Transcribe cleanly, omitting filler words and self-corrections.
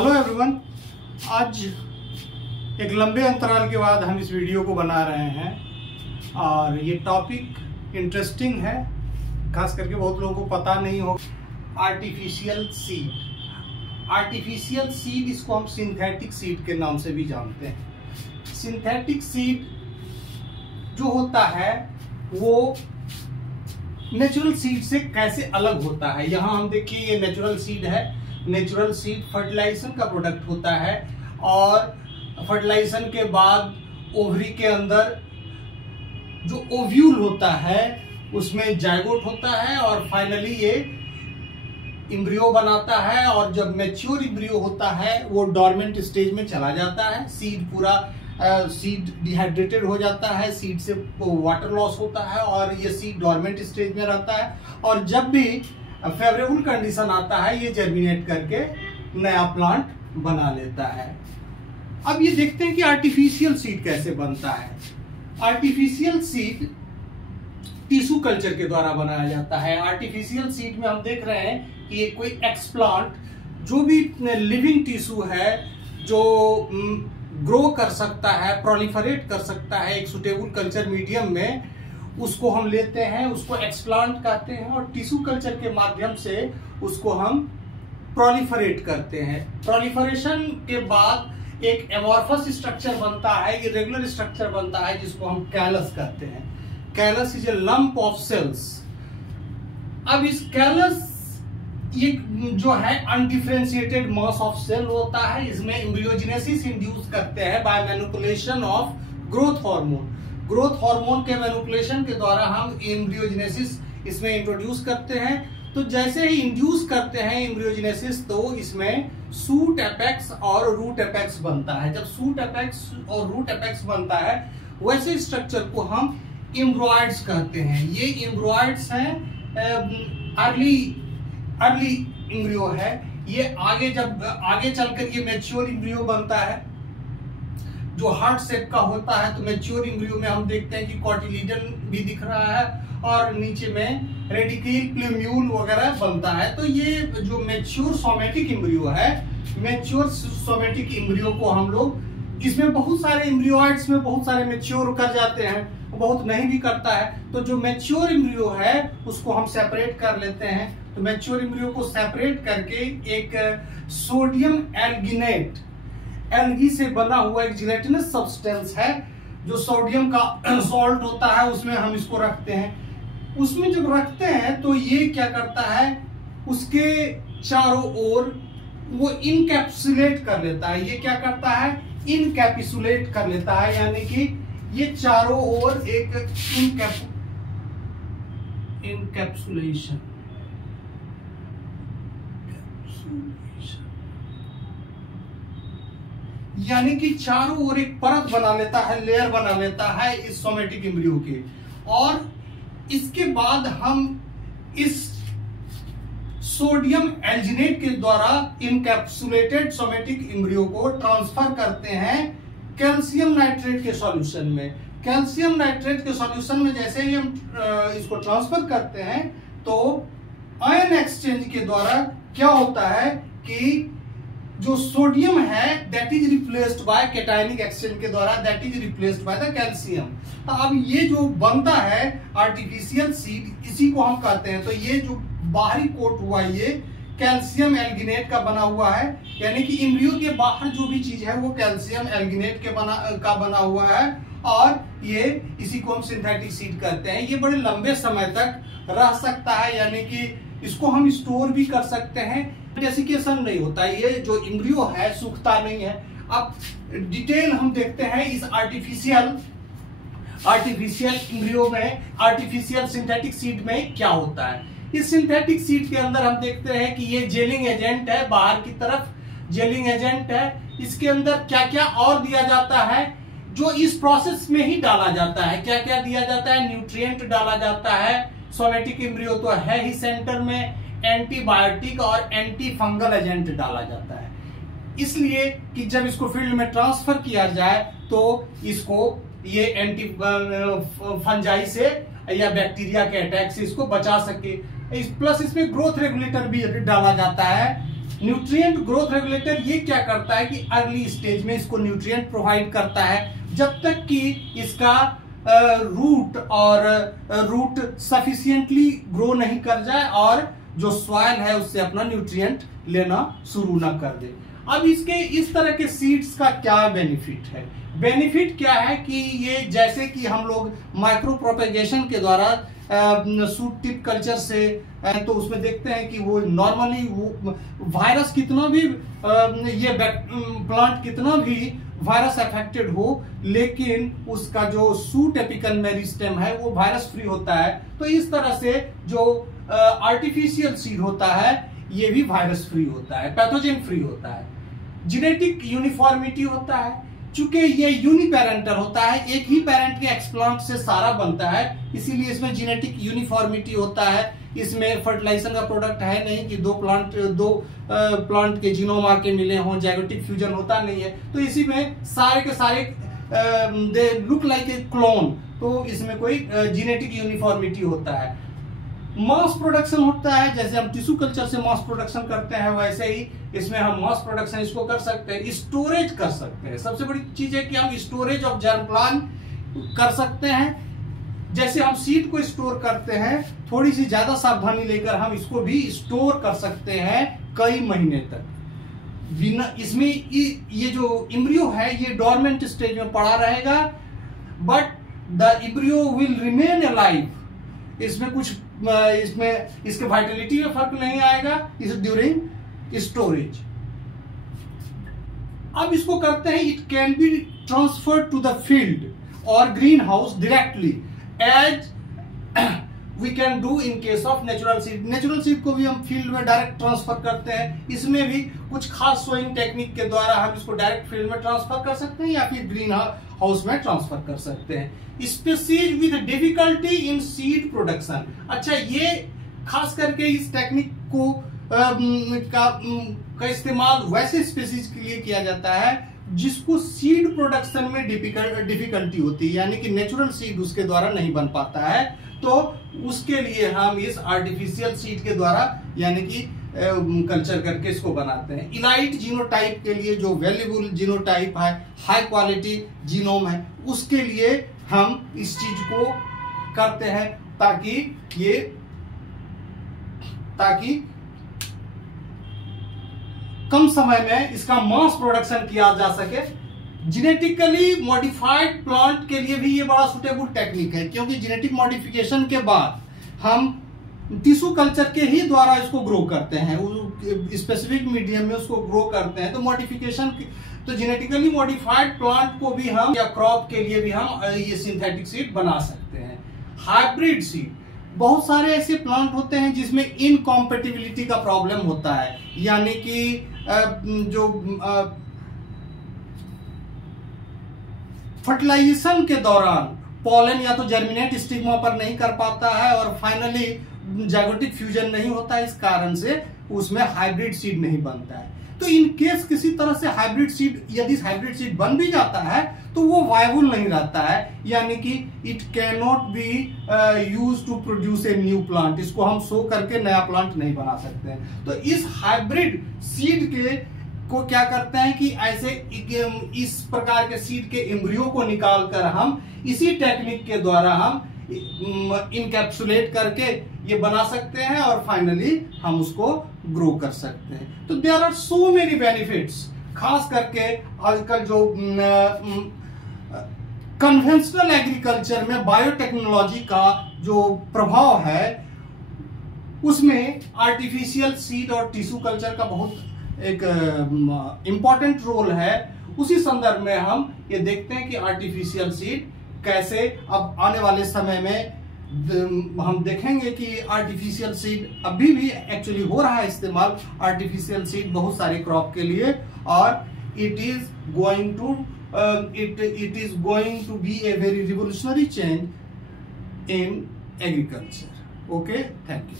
Hello everyone, आज एक लंबे अंतराल के बाद हम इस वीडियो को बना रहे हैं और ये टॉपिक इंटरेस्टिंग है, खास करके बहुत लोगों को पता नहीं हो। Artificial seed. आर्टिफिशियल सीड, इसको हम सिंथेटिक सीड के नाम से भी जानते हैं। सिंथेटिक सीड जो होता है वो नेचुरल सीड से कैसे अलग होता है। यहाँ हम देखिए, ये नेचुरल सीड है। नेचुरल सीड फर्टिलाइजेशन का प्रोडक्ट होता है और फर्टिलाइजेशन के बाद ओवरी के अंदर जो ओव्यूल होता है उसमें जाइगोट होता है और फाइनली ये एम्ब्रियो बनाता है। और जब मैच्योर एम्ब्रियो होता है वो डोर्मेंट स्टेज में चला जाता है। सीड पूरा सीड डिहाइड्रेटेड हो जाता है, सीड से वाटर लॉस होता है और ये सीड डोर्मेंट स्टेज में रहता है। और जब भी फेवरेबल कंडीशन आता है ये जर्मिनेट करके नया प्लांट बना लेता है। अब ये देखते हैं कि आर्टिफिशियल सीड कैसे बनता है। आर्टिफिशियल सीड टिश्यू कल्चर के द्वारा बनाया जाता है। आर्टिफिशियल सीड में हम देख रहे हैं कि ये कोई एक्सप्लांट, जो भी लिविंग टिश्यू है जो ग्रो कर सकता है, प्रोलिफरेट कर सकता है एक सुटेबल कल्चर मीडियम में, उसको हम लेते हैं, उसको एक्सप्लांट कहते हैं और टिश्यू कल्चर के माध्यम से उसको हम प्रोलिफरेट करते हैं। प्रोलिफरेशन के बाद एक एमॉर्फस स्ट्रक्चर बनता है, इरेगुलर स्ट्रक्चर बनता है जिसको हम कैलस कहते हैं। Callus is a lump of cells. अब इस कैलस ये जो है अनडिफरेंशिएटेड मास ऑफ सेल होता है। इसमें एम्ब्रियोजेनेसिस इंड्यूस करते हैं by manipulation of growth hormone. Growth hormone के मैनिपुलेशन के द्वारा हम एम्ब्रियोजेनेसिस इसमें इंट्रोड्यूस करते हैं। तो जैसे ही इंड्यूस करते हैं एम्ब्रियोजेनेसिस, तो इसमें शूट एपेक्स और रूट एपेक्स बनता है। जब शूट एपेक्स और रूट एपेक्स बनता है, वैसे स्ट्रक्चर को हम एम्ब्रॉइड्स कहते हैं। ये एम्ब्रॉइड्स हैं, अर्ली एम्ब्रियो है। ये जब आगे चलकर ये मैच्योर एम्ब्रियो बनता है जो हार्ट शेप का होता है। तो मैच्योर एम्ब्रियो में हम देखते हैं कि कॉटिलीडन भी दिख रहा है और नीचे में रेडिकल प्लूम्यूल वगैरह बनता है। तो ये जो मैच्योर सोमेटिक एम्ब्रियो है, मैच्योर सोमेटिक एम्ब्रियो को हम लोग, इसमें बहुत सारे एम्ब्रियोइड्स में बहुत सारे मैच्योर कर जाते हैं, बहुत नहीं भी करता है। तो जो मैच्योर एम्ब्रियो है उसको हम सेपरेट कर लेते हैं। तो मैच्योर एम्ब्रियो को सेपरेट करके एक सोडियम एल्गिनेट, एल्गी से बना हुआ एक जिलेटिनस सब्सटेंस है जो सोडियम का सॉल्ट होता है, उसमें हम इसको रखते हैं। उसमें जब रखते हैं तो ये क्या करता है, उसके चारों ओर वो इनकैप्सुलेट कर लेता है। ये क्या करता है, इनकैप्सुलेट कर लेता है, यानी कि ये चारों ओर एक इनकैप्सुलेशन, यानी कि चारों ओर एक परत बना लेता है, लेयर बना लेता है इस सोमेटिक एम्ब्रियो के। और इसके बाद हम इस सोडियम एल्जिनेट के द्वारा इनकैप्सुलेटेड सोमेटिक एम्ब्रियो को ट्रांसफर करते हैं कैल्शियम नाइट्रेट के सॉल्यूशन में। कैल्शियम नाइट्रेट के सॉल्यूशन में जैसे ही हम इसको ट्रांसफर करते हैं तो आयन एक्सचेंज के द्वारा क्या होता है कि जो सोडियम है that is replaced by cationic exchange के द्वारा, that is replaced by the calcium. तो अब ये जो बनता है आर्टिफिशियल सीड, इसी को हम कहते हैं। तो ये जो बाहरी कोट हुआ ये कैल्शियम एल्गिनेट का बना हुआ है, यानी कि एम्ब्रियो के बाहर जो भी चीज है वो कैल्शियम एल्गिनेट का बना हुआ है और ये इसी को हम सिंथेटिक सीड कहते हैं। ये बड़े लंबे समय तक रह सकता है, यानी कि इसको हम स्टोर भी कर सकते हैं। डेसिकेशन नहीं होता, ये जो एम्ब्रियो है सूखता नहीं है। अब डिटेल हम देखते हैं इस आर्टिफिशियल एम्ब्रियो में, आर्टिफिशियल सिंथेटिक सीड में क्या होता है। इस सिंथेटिक सीड के अंदर हम देखते हैं कि ये जेलिंग एजेंट है, बाहर की तरफ जेलिंग एजेंट है। इसके अंदर क्या क्या और दिया जाता है जो इस प्रोसेस में ही डाला जाता है। क्या क्या दिया जाता है, न्यूट्रिएंट डाला जाता है। सोमेटिक एम्ब्रियो तो है ही सेंटर में, एंटीबायोटिक और एंटी फंगल एजेंट डाला जाता है। इसलिए कि जब इसको फील्ड में ट्रांसफर किया जाए तो इसको ये एंटी फंजाई से या बैक्टीरिया के अटैक से इसको बचा सके। प्लस इसमें ग्रोथ रेगुलेटर भी डाला जाता है न्यूट्रिएंट ग्रोथ रेगुलेटर ये क्या करता है कि अर्ली स्टेज में इसको न्यूट्रिएंट प्रोवाइड करता है जब तक कि इसका रूट सफिशिएंटली ग्रो नहीं कर जाए और जो सॉइल है उससे अपना न्यूट्रिएंट लेना शुरू ना कर दे। अब इसके इस तरह के सीड्स का क्या बेनिफिट है? बेनिफिट क्या है कि ये जैसे कि हम लोग माइक्रो प्रोपेगेशन के द्वारा सूट टिप कल्चर से तो उसमें देखते हैं कि वो नॉर्मली वो वायरस कितना भी ये प्लांट कितना भी वायरस अफेक्टेड हो, लेकिन उसका जो सूट एपिकल मेरिस्टेम है वो वायरस फ्री होता है। तो इस तरह से जो आर्टिफिशियल सीड होता है ये भी वायरस फ्री होता है, पैथोजन फ्री होता है। जेनेटिक यूनिफॉर्मिटी होता है, चूंकि ये यूनिपेरेंटल होता है, एक ही पेरेंट के एक्सप्लांट से सारा बनता है, इसीलिए इसमें जेनेटिक यूनिफॉर्मिटी होता है। इसमें फर्टिलाइजेशन का प्रोडक्ट है नहीं कि दो प्लांट के जीनोम आके मिले हों, जाइगोटिक फ्यूजन होता नहीं है। तो इसी में सारे के सारे they look like a clone, तो इसमें कोई जेनेटिक यूनिफॉर्मिटी होता है। मास प्रोडक्शन होता है, जैसे हम टिश्यू कल्चर से मास प्रोडक्शन करते हैं वैसे ही इसमें हम मास प्रोडक्शन इसको कर सकते हैं, स्टोरेज कर सकते हैं। सबसे बड़ी चीज है कि हम स्टोरेज ऑफ जर्म प्लांट कर सकते हैं। जैसे हम सीड को स्टोर करते हैं, थोड़ी सी ज्यादा सावधानी लेकर हम इसको भी स्टोर कर सकते हैं कई महीने तक। इसमें ये जो एम्ब्रियो है ये डोरमेंट स्टेज में पड़ा रहेगा, but the embryo will remain alive. इसमें इसके वाइटलिटी में फर्क नहीं आएगा इस ड्यूरिंग स्टोरेज। अब इसको करते हैं, it can be transferred to the field और green house directly as we can do in case of natural seed. Natural seed को भी हम फील्ड में डायरेक्ट ट्रांसफर करते हैं। इसमें भी कुछ खास सोइंग टेक्निक के द्वारा हम इसको डायरेक्ट फील्ड में ट्रांसफर कर सकते हैं या फिर ग्रीन हाउस में ट्रांसफर कर सकते हैं। Species with difficulty in seed production. अच्छा, ये खास करके इस टेक्निक को का इस्तेमाल वैसे स्पीशीज के लिए किया जाता है जिसको सीड प्रोडक्शन में डिफिकल्टी होती है, यानी कि नेचुरल सीड उसके द्वारा नहीं बन पाता है, तो उसके लिए हम इस आर्टिफिशियल सीड के द्वारा यानी कि कल्चर करके इसको बनाते हैं। इलाइट जीनोटाइप के लिए जो वैल्यूबल जीनोटाइप है, हाई क्वालिटी जीनोम है, उसके लिए हम इस चीज को करते हैं ताकि कम समय में इसका मास प्रोडक्शन किया जा सके। जेनेटिकली मॉडिफाइड प्लांट के लिए भी ये बड़ा सुटेबल टेक्निक है, क्योंकि जेनेटिक मॉडिफिकेशन के बाद हम टिश्यू कल्चर के ही द्वारा इसको ग्रो करते हैं, स्पेसिफिक मीडियम में उसको ग्रो करते हैं। तो मॉडिफिकेशन तो जेनेटिकली मॉडिफाइड प्लांट को भी हम या क्रॉप के लिए भी हम ये सिंथेटिक सीड बना सकते हैं। हाइब्रिड सीड, बहुत सारे ऐसे प्लांट होते हैं जिसमें इनकॉम्पेटिबिलिटी का प्रॉब्लम होता है, यानी कि जो फर्टिलाइजेशन के दौरान पॉलन या तो जर्मिनेट स्टिग्मा पर नहीं कर पाता है और फाइनली जाइगोटिक फ्यूजन नहीं होता है, इस कारण से उसमें हाइब्रिड सीड नहीं बनता है। तो इन केस किसी तरह से हाइब्रिड सीड, यदि हाइब्रिड सीड बन भी जाता है तो वो वायबल नहीं रहता है, यानी कि it can not be use to produce a new plant. इसको हम सो करके नया प्लांट नहीं बना सकते हैं। तो इस हाइब्रिड सीड के को क्या करते हैं कि ऐसे इस प्रकार के सीड के एम्ब्रियो को निकालकर हम इसी टेक्निक के द्वारा हम इनकैप्सुलेट करके ये बना सकते हैं और फाइनली हम उसको ग्रो कर सकते हैं। तो there are so many benefits, खास करके आजकल जो कन्वेंशनल एग्रीकल्चर में बायोटेक्नोलॉजी का जो प्रभाव है उसमें आर्टिफिशियल सीड और टिश्यू कल्चर का बहुत एक इम्पॉर्टेंट रोल है। उसी संदर्भ में हम ये देखते हैं कि आर्टिफिशियल सीड कैसे अब आने वाले समय में हम देखेंगे कि आर्टिफिशियल सीड अभी भी एक्चुअली हो रहा है इस्तेमाल आर्टिफिशियल सीड बहुत सारे क्रॉप के लिए, और it is going to be a very revolutionary change in agriculture. Okay, thank you.